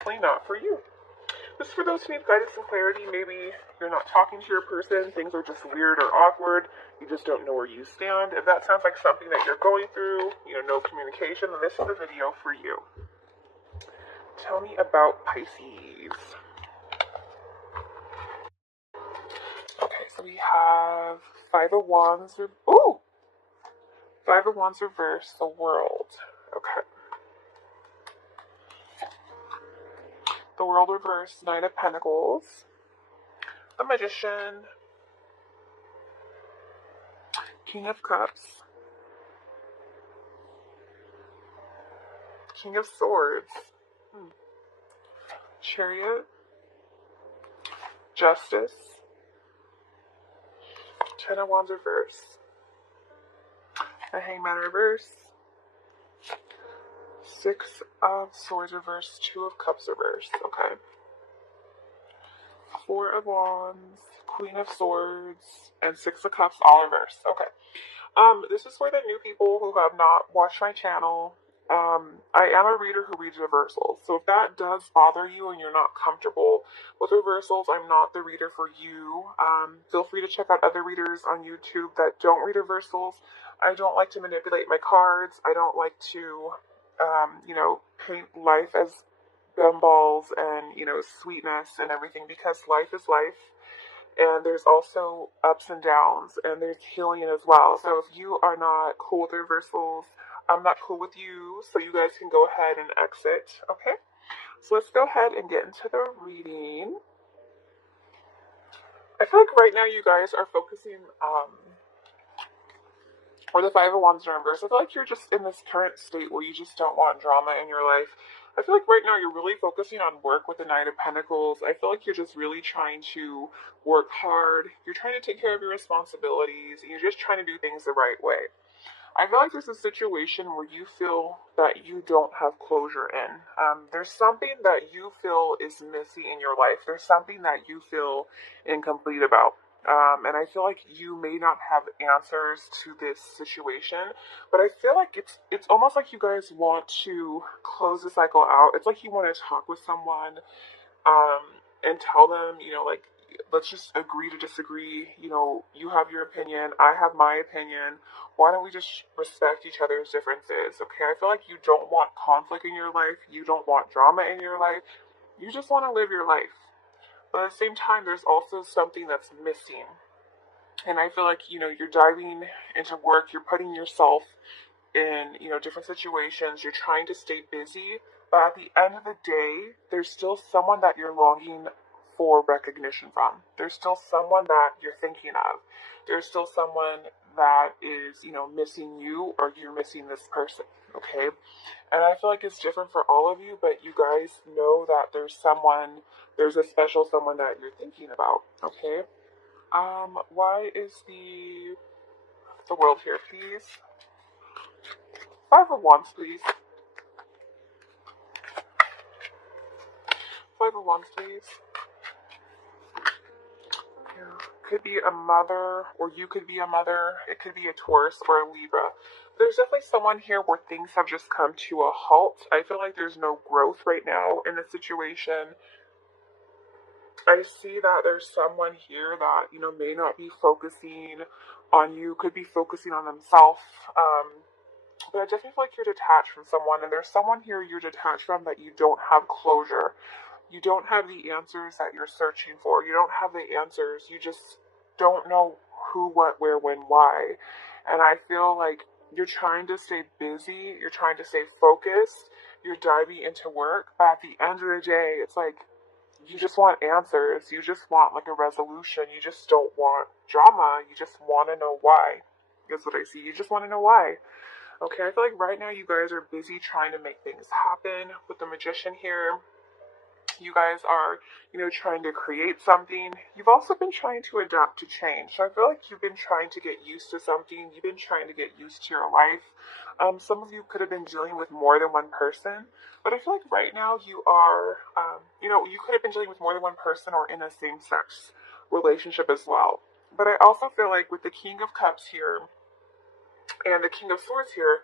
Definitely not for you. This is for those who need guidance and clarity. Maybe you're not talking to your person, things are just weird or awkward, you just don't know where you stand. If that sounds like something that you're going through, no communication, then this is the video for you. Tell me about Pisces. Okay, so we have Five of Wands. Ooh! Five of Wands reverse, the World. Okay. The World reverse, Nine of Pentacles. The Magician. King of Cups. King of Swords. Chariot. Justice. Ten of Wands reverse. The Hangman reverse. Six of Swords reverse. Two of Cups reverse. Okay. Four of Wands. Queen of Swords. And Six of Cups all reversed. Okay. This is for the new people who have not watched my channel. I am a reader who reads reversals. So if that does bother you and you're not comfortable with reversals, I'm not the reader for you. Feel free to check out other readers on YouTube that don't read reversals. I don't like to manipulate my cards. I don't like to, paint life as gumballs and, sweetness and everything, because life is life. And there's also ups and downs, and there's healing as well. So if you are not cool with reversals, I'm not cool with you, so you guys can go ahead and exit, okay? So let's go ahead and get into the reading. I feel like right now you guys are focusing, or the Five of Wands in reverse. I feel like you're just in this current state where you just don't want drama in your life. I feel like right now you're really focusing on work with the Knight of Pentacles. I feel like you're just really trying to work hard. You're trying to take care of your responsibilities. And you're just trying to do things the right way. I feel like there's a situation where you feel that you don't have closure in. There's something that you feel is missing in your life. There's something that you feel incomplete about. And I feel like you may not have answers to this situation, but I feel like it's almost like you guys want to close the cycle out. It's like you want to talk with someone, and tell them, like, let's just agree to disagree. You have your opinion, I have my opinion. Why don't we just respect each other's differences? Okay, I feel like you don't want conflict in your life. You don't want drama in your life. You just want to live your life. But at the same time, there's also something that's missing. And I feel like, you're diving into work, you're putting yourself in, different situations, you're trying to stay busy, but at the end of the day, there's still someone that you're longing for recognition from. There's still someone that you're thinking of. There's still someone that is, missing you, or you're missing this person, okay? And I feel like it's different for all of you, but you guys know that there's a special someone that you're thinking about, okay? Why is the World here, please? Five of Wands, please. Five of Wands, please. Yeah. Could be a mother, or you could be a mother. It could be a Taurus or a Libra. There's definitely someone here where things have just come to a halt. I feel like there's no growth right now in the situation. I see that there's someone here that, may not be focusing on you, could be focusing on themselves. But I definitely feel like you're detached from someone, and there's someone here you're detached from that you don't have closure. You don't have the answers that you're searching for. You don't have the answers. You just don't know who, what, where, when, why. And I feel like you're trying to stay busy. You're trying to stay focused. You're diving into work. But at the end of the day, it's like you just want answers. You just want like a resolution. You just don't want drama. You just want to know why. That's what I see. You just want to know why. Okay, I feel like right now you guys are busy trying to make things happen with the Magician here. You guys are, trying to create something. You've also been trying to adapt to change. So I feel like you've been trying to get used to something. You've been trying to get used to your life. Some of you could have been dealing with more than one person. But I feel like right now you are, you could have been dealing with more than one person or in a same-sex relationship as well. But I also feel like with the King of Cups here, And the King of Swords here,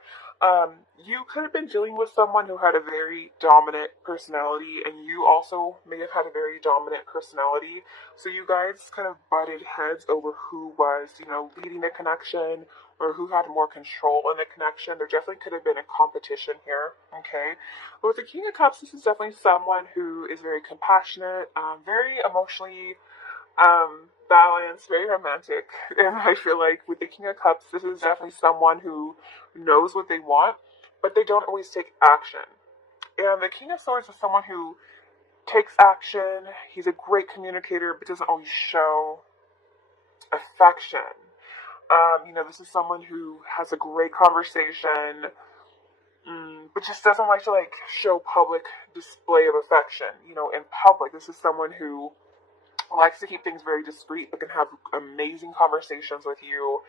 you could have been dealing with someone who had a very dominant personality, and you also may have had a very dominant personality. So you guys kind of butted heads over who was, leading the connection or who had more control in the connection. There definitely could have been a competition here, okay? But with the King of Cups, this is definitely someone who is very compassionate, very emotionally balanced, very romantic. And I feel like with the King of Cups, this is definitely someone who knows what they want, but they don't always take action. And the King of Swords is someone who takes action. He's a great communicator, but doesn't always show affection. This is someone who has a great conversation, but just doesn't like to show public display of affection. In public, this is someone who likes to keep things very discreet, but can have amazing conversations with you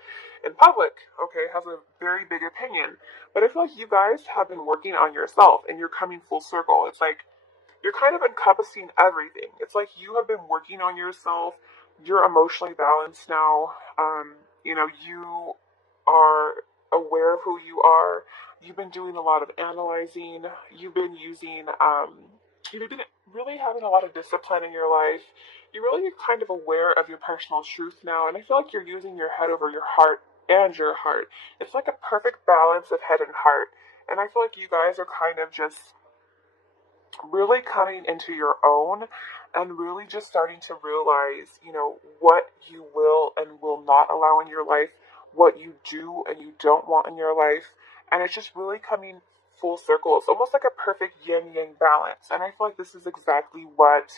in public, okay, has a very big opinion. But I feel like you guys have been working on yourself and you're coming full circle. It's like you're kind of encompassing everything. It's like you have been working on yourself. You're emotionally balanced now. You are aware of who you are. You've been doing a lot of analyzing. You've been you've been really having a lot of discipline in your life. You're really kind of aware of your personal truth now, and I feel like you're using your head over your heart and your heart. It's like a perfect balance of head and heart, and I feel like you guys are kind of just really coming into your own and really just starting to realize, what you will and will not allow in your life, what you do and you don't want in your life. And it's just really coming full circle. It's almost like a perfect yin yang balance. And I feel like this is exactly what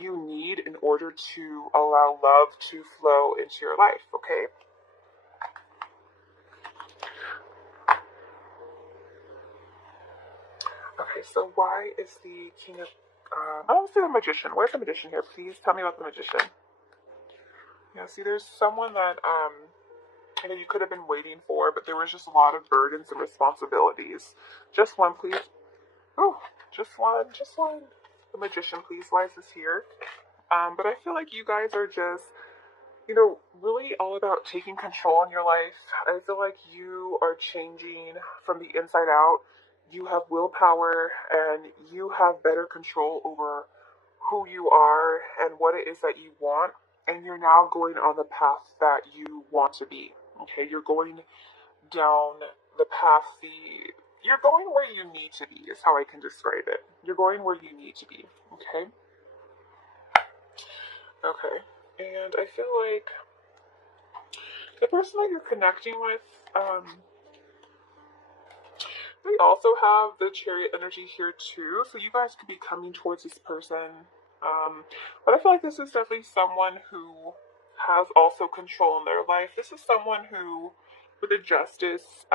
you need in order to allow love to flow into your life, okay? Okay, so why is the King of... I don't see the Magician. Where's the Magician here? Please tell me about the Magician. Yeah, see, there's someone that, you could have been waiting for, but there was just a lot of burdens and responsibilities. Just one, please. Oh, just one. The Magician, please. Why is this here? But I feel like you guys are just, really all about taking control in your life. I feel like you are changing from the inside out. You have willpower and you have better control over who you are and what it is that you want. And you're now going on the path that you want to be. Okay, you're going down the path, you're going where you need to be, is how I can describe it. You're going where you need to be. Okay? Okay. And I feel like the person that you're connecting with, we also have the Chariot energy here too, so you guys could be coming towards this person. But I feel like this is definitely someone who has also control in their life. This is someone who, with the Justice,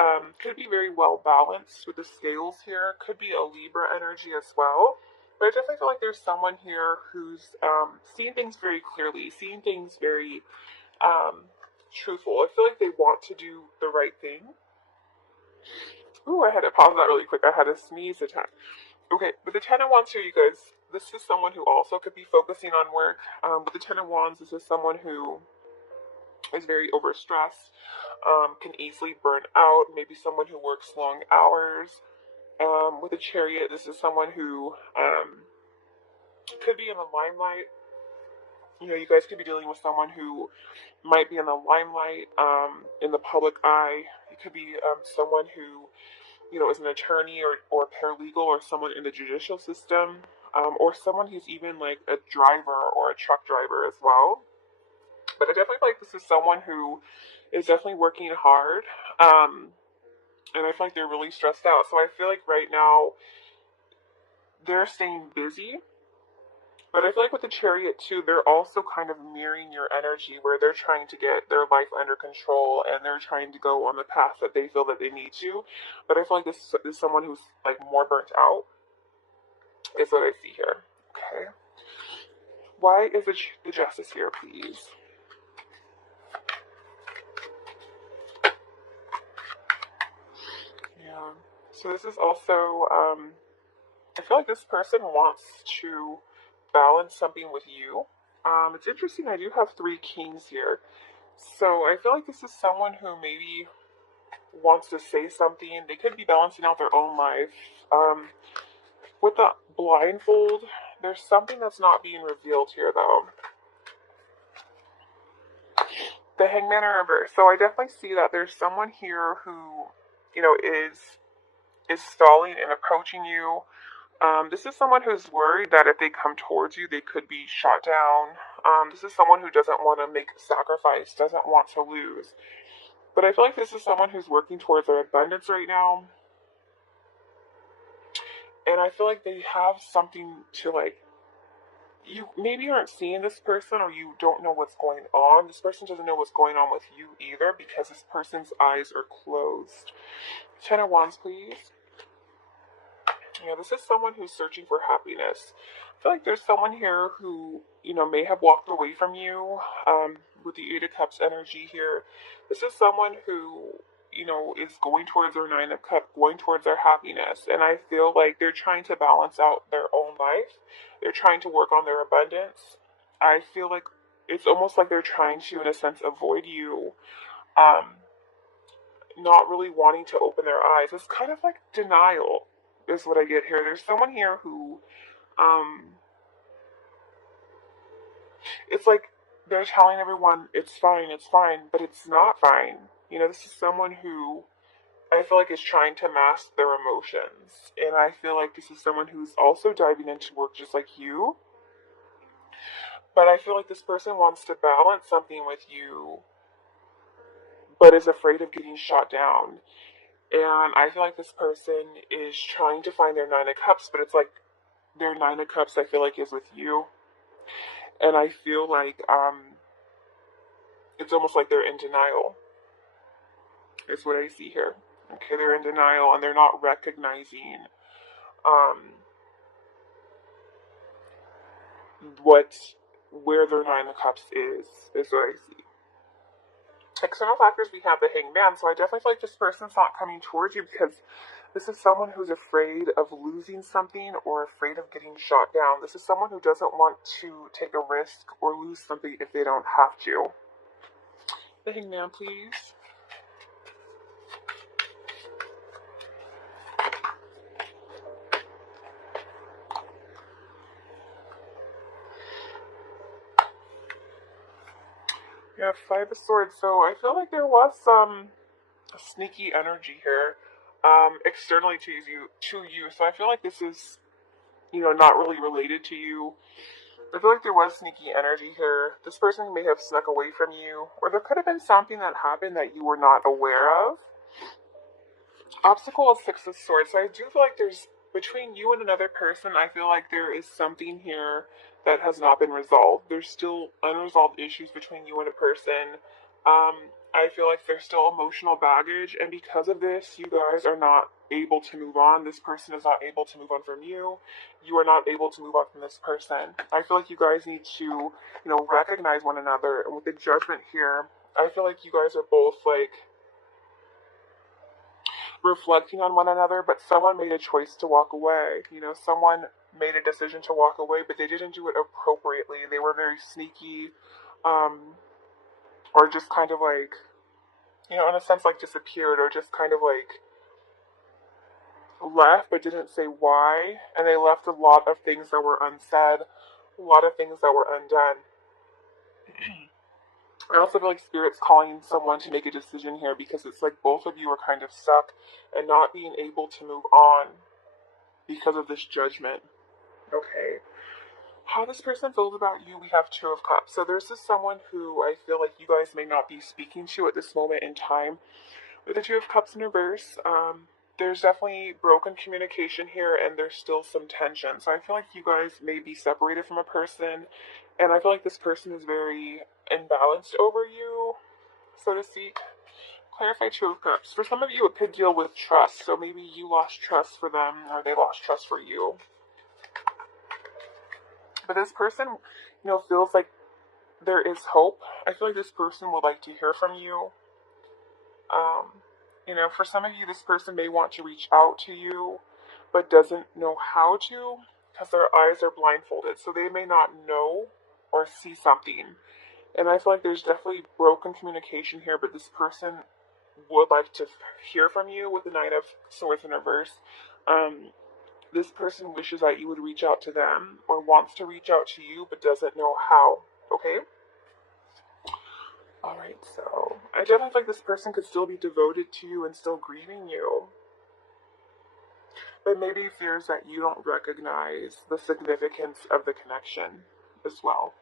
could be very well balanced with the scales here. Could be a Libra energy as well. But I definitely feel like there's someone here who's seeing things very clearly, seeing things very truthful. I feel like they want to do the right thing. Ooh, I had to pause that really quick. I had a sneeze attack. Okay, with the Ten of Wands here, you guys, this is someone who also could be focusing on work. With the Ten of Wands, this is someone who is very overstressed, can easily burn out, maybe someone who works long hours. With the Chariot, this is someone who could be in the limelight. You guys could be dealing with someone who might be in the limelight, in the public eye. It could be someone who, is an attorney or paralegal or someone in the judicial system, or someone who's even like a driver or a truck driver as well. But I definitely feel like this is someone who is definitely working hard, and I feel like they're really stressed out. So I feel like right now they're staying busy. But I feel like with the Chariot too, they're also kind of mirroring your energy where they're trying to get their life under control and they're trying to go on the path that they feel that they need to. But I feel like this is someone who's like more burnt out, is what I see here. Okay. Why is the Justice here, please? Yeah. So this is also, I feel like this person wants to balance something with you. It's interesting, I do have 3 kings here. So I feel like this is someone who maybe wants to say something. They could be balancing out their own life. With the blindfold, there's something that's not being revealed here, though. The Hangman in reverse. So I definitely see that there's someone here who, is stalling and approaching you. This is someone who's worried that if they come towards you, they could be shot down. This is someone who doesn't want to make a sacrifice, doesn't want to lose. But I feel like this is someone who's working towards their abundance right now. And I feel like they have something to, like, you maybe aren't seeing this person, or you don't know what's going on. This person doesn't know what's going on with you either, because this person's eyes are closed. 10 of Wands, please. This is someone who's searching for happiness. I feel like there's someone here who, may have walked away from you, with the 8 of Cups energy here. This is someone who, is going towards their 9 of Cups, going towards their happiness. And I feel like they're trying to balance out their own life. They're trying to work on their abundance. I feel like it's almost like they're trying to, in a sense, avoid you, not really wanting to open their eyes. It's kind of like denial is what I get here. There's someone here who, it's like they're telling everyone it's fine, but it's not fine. This is someone who I feel like is trying to mask their emotions. And I feel like this is someone who's also diving into work just like you. But I feel like this person wants to balance something with you, but is afraid of getting shot down. And I feel like this person is trying to find their 9 of Cups, but it's like their 9 of Cups, I feel like, is with you. And I feel like it's almost like they're in denial. Is what I see here. Okay, they're in denial and they're not recognizing where their 9 of Cups is what I see. External factors, we have the Hangman, so I definitely feel like this person's not coming towards you because this is someone who's afraid of losing something or afraid of getting shot down. This is someone who doesn't want to take a risk or lose something if they don't have to. The Hangman, please. You have 5 of Swords, so I feel like there was some sneaky energy here, externally to you. So I feel like this is, not really related to you. I feel like there was sneaky energy here. This person may have snuck away from you, or there could have been something that happened that you were not aware of. Obstacle is 6 of Swords, so I do feel like there's, between you and another person, I feel like there is something here that has not been resolved. There's still unresolved issues between you and a person. I feel like there's still emotional baggage, and because of this, you guys are not able to move on. This person is not able to move on from you. You are not able to move on from this person. I feel like you guys need to, recognize one another. And with the Judgment here, I feel like you guys are both, like, reflecting on one another, but someone made a choice to walk away. Someone made a decision to walk away, but they didn't do it appropriately. They were very sneaky, or just kind of like, in a sense, like disappeared, or just kind of like left, but didn't say why. And they left a lot of things that were unsaid, a lot of things that were undone. I also feel like Spirit's calling someone to make a decision here, because it's like both of you are kind of stuck and not being able to move on because of this Judgment. Okay. How this person feels about you, we have 2 of Cups. So there's someone who I feel like you guys may not be speaking to at this moment in time. With the 2 of Cups in reverse, there's definitely broken communication here, and there's still some tension. So I feel like you guys may be separated from a person, and I feel like this person is very imbalanced over you, so to speak. Clarify 2 of Cups. For some of you, it could deal with trust. So maybe you lost trust for them, or they lost trust for you. But this person, feels like there is hope. I feel like this person would like to hear from you. For some of you, this person may want to reach out to you, but doesn't know how to, because their eyes are blindfolded. So they may not know or see something. And I feel like there's definitely broken communication here, but this person would like to hear from you with the Knight of Swords in reverse. This person wishes that you would reach out to them or wants to reach out to you but doesn't know how. Okay? Alright, so I definitely feel like this person could still be devoted to you and still grieving you. But maybe fears that you don't recognize the significance of the connection as well.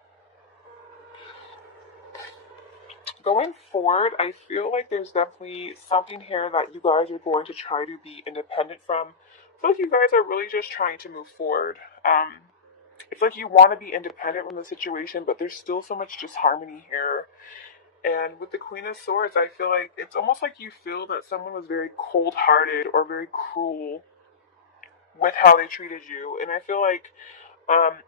Going forward, I feel like there's definitely something here that you guys are going to try to be independent from. I feel like you guys are really just trying to move forward. It's like you want to be independent from the situation, but there's still so much disharmony here. And with the Queen of Swords, I feel like it's almost like you feel that someone was very cold-hearted or very cruel with how they treated you. And I feel like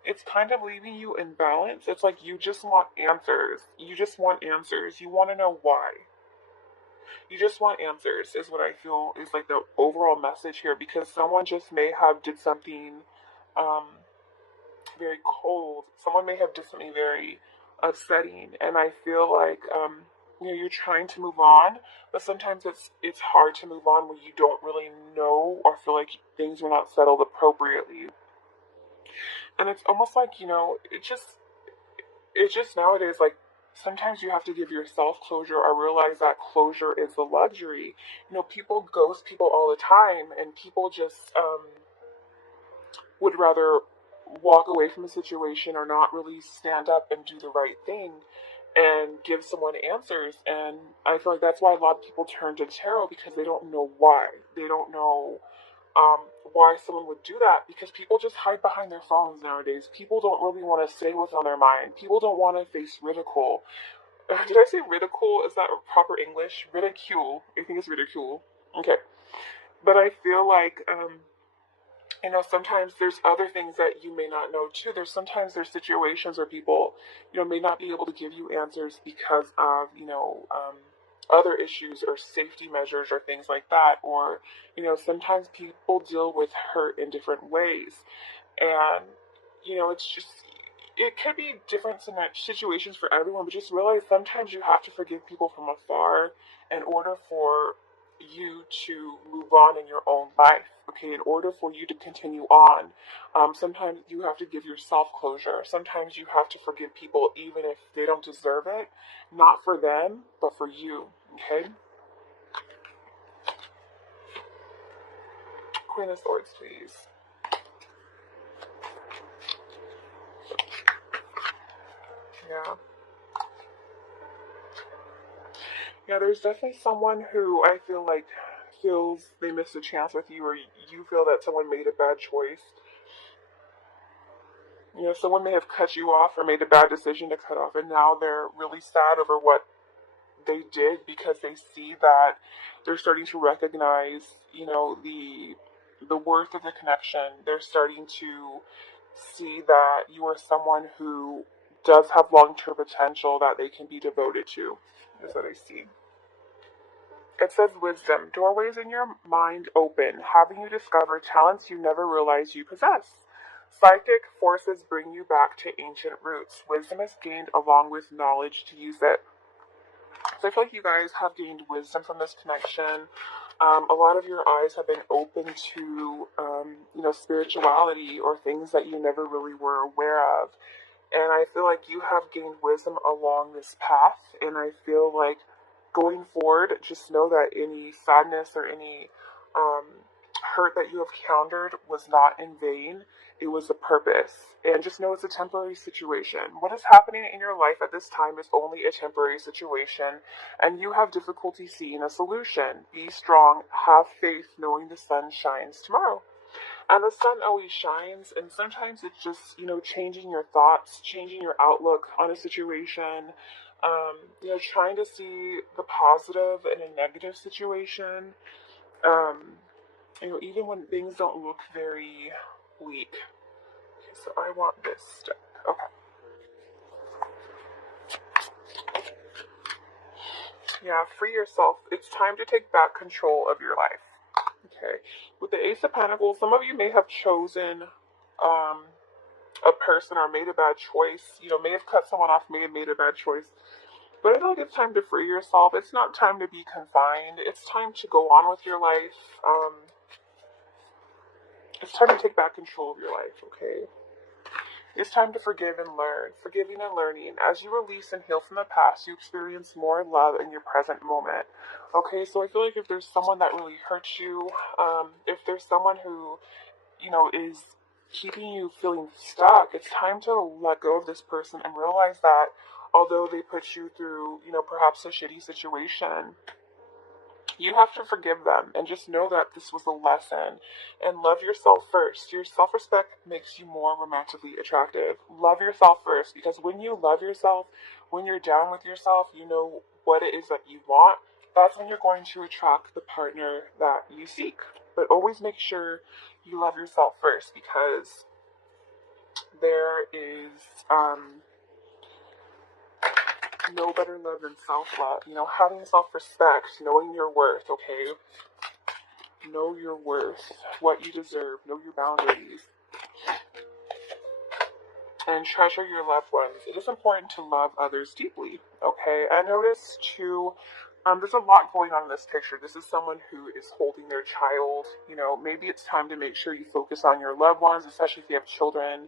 it's kind of leaving you in balance. It's like you just want answers. You just want answers. You want to know why. You just want answers is what I feel is like the overall message here, because someone just may have did something um, very cold. Someone may have did something very upsetting, and I feel like you're trying to move on, but sometimes it's hard to move on when you don't really know or feel like things were not settled appropriately. And it's almost like it's just nowadays like sometimes you have to give yourself closure or realize that closure is a luxury. People ghost people all the time, and people just would rather walk away from a situation or not really stand up and do the right thing and give someone answers. And I feel like that's why a lot of people turn to tarot, because they don't know why. They don't know why someone would do that, because people just hide behind their phones nowadays. People don't really want to say what's on their mind. People don't want to face ridicule. Did I say ridicule? Is that proper English? Ridicule. I think it's ridicule. Okay. But I feel like, sometimes there's other things that you may not know too. There's situations where people, may not be able to give you answers because of, other issues or safety measures or things like that. Or, sometimes people deal with hurt in different ways. And, it could be different situations for everyone, but just realize sometimes you have to forgive people from afar in order for you to move on in your own life. Okay, in order for you to continue on, sometimes you have to give yourself closure. Sometimes you have to forgive people even if they don't deserve it, not for them, but for you. Okay. Queen of Swords, please. Yeah. Yeah, there's definitely someone who I feel like feels they missed a chance with you, or you feel that someone made a bad choice. Someone may have cut you off or made a bad decision to cut off, and now they're really sad over what they did, because they see that they're starting to recognize, the worth of the connection. They're starting to see that you are someone who does have long-term potential that they can be devoted to, is what I see. It says wisdom, doorways in your mind open, having you discover talents you never realized you possess. Psychic forces bring you back to ancient roots. Wisdom is gained along with knowledge to use it. So I feel like you guys have gained wisdom from this connection. A lot of your eyes have been open to, spirituality or things that you never really were aware of. And I feel like you have gained wisdom along this path. And I feel like going forward, just know that any sadness or any um, hurt that you have encountered was not in vain. It was a purpose. And just know it's a temporary situation. What is happening in your life at this time is only a temporary situation, and you have difficulty seeing a solution. Be strong, have faith, knowing the sun shines tomorrow. And the sun always shines, and sometimes it's just, changing your thoughts, changing your outlook on a situation, trying to see the positive in a negative situation, even when things don't look very bleak. Okay, so I want this step. Okay. Yeah, free yourself. It's time to take back control of your life. Okay. With the Ace of Pentacles, some of you may have chosen a person or made a bad choice. May have cut someone off, may have made a bad choice. But I feel like it's time to free yourself. It's not time to be confined. It's time to go on with your life. It's time to take back control of your life, okay? It's time to forgive and learn. Forgiving and learning. As you release and heal from the past, you experience more love in your present moment. Okay, so I feel like if there's someone that really hurts you, if there's someone who, is keeping you feeling stuck, it's time to let go of this person and realize that although they put you through, perhaps a shitty situation, you have to forgive them and just know that this was a lesson and love yourself first. Your self-respect makes you more romantically attractive. Love yourself first, because when you love yourself, when you're down with yourself, you know what it is that you want. That's when you're going to attract the partner that you seek. But always make sure you love yourself first, because there is no better love than self-love. Having self-respect, knowing your worth, okay? Know your worth, what you deserve, know your boundaries, and treasure your loved ones. It is important to love others deeply, okay? I noticed too, there's a lot going on in this picture. This is someone who is holding their child. Maybe it's time to make sure you focus on your loved ones, especially if you have children.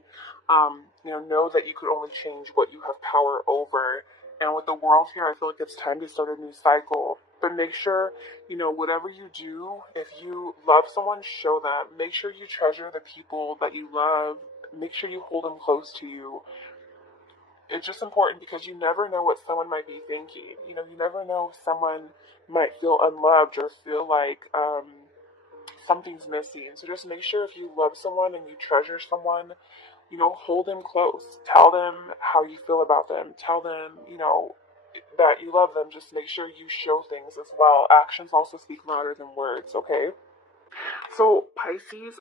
Know that you could only change what you have power over. And with the world here, I feel like it's time to start a new cycle. But make sure, whatever you do, if you love someone, show them. Make sure you treasure the people that you love. Make sure you hold them close to you. It's just important because you never know what someone might be thinking. You never know if someone might feel unloved or feel like something's missing. So just make sure if you love someone and you treasure someone, hold them close. Tell them how you feel about them. Tell them, that you love them. Just make sure you show things as well. Actions also speak louder than words, okay? So, Pisces.